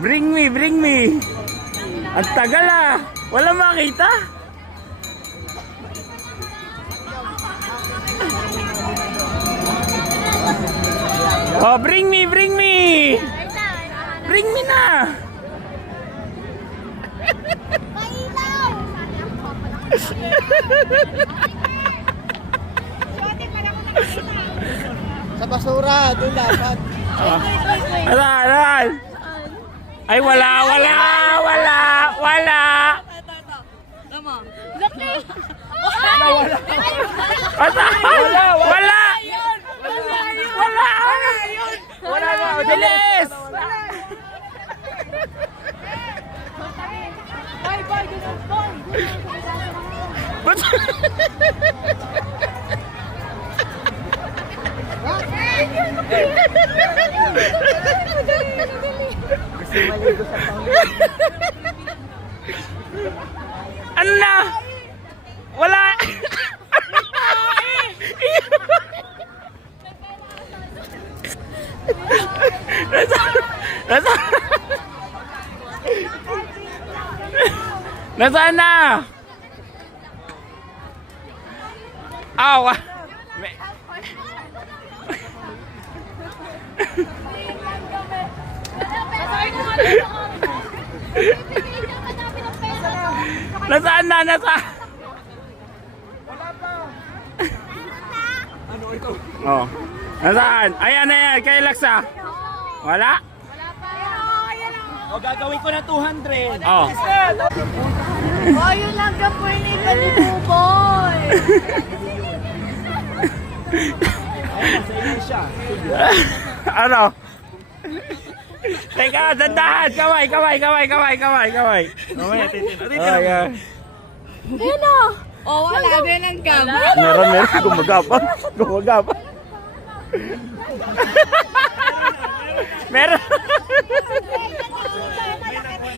Bring me, bring me. Ang tagal ah. Wala makita. Oh, bring me, bring me. Bring me na. Sa basura, doon dapat. Alan. Ay, wala. Wala na. Bilis. Ano na? Wala. Nasaan na? Aw. Nasaan na? Nasaan? Ano ito? Oh. Nasaan? Ayan na yan. Kay Laksa. Wala? O, gagawin ko na 200. Oh. Oh, yun lang ka po nito ni Buboy. Ayun, sa inyo siya. Ano? Teka, dandahan. Kamay. Mamaya, titin. Oh, yeah. Ayun o. Oh, wala din ang gama. Meron. Gumagapang. Meron.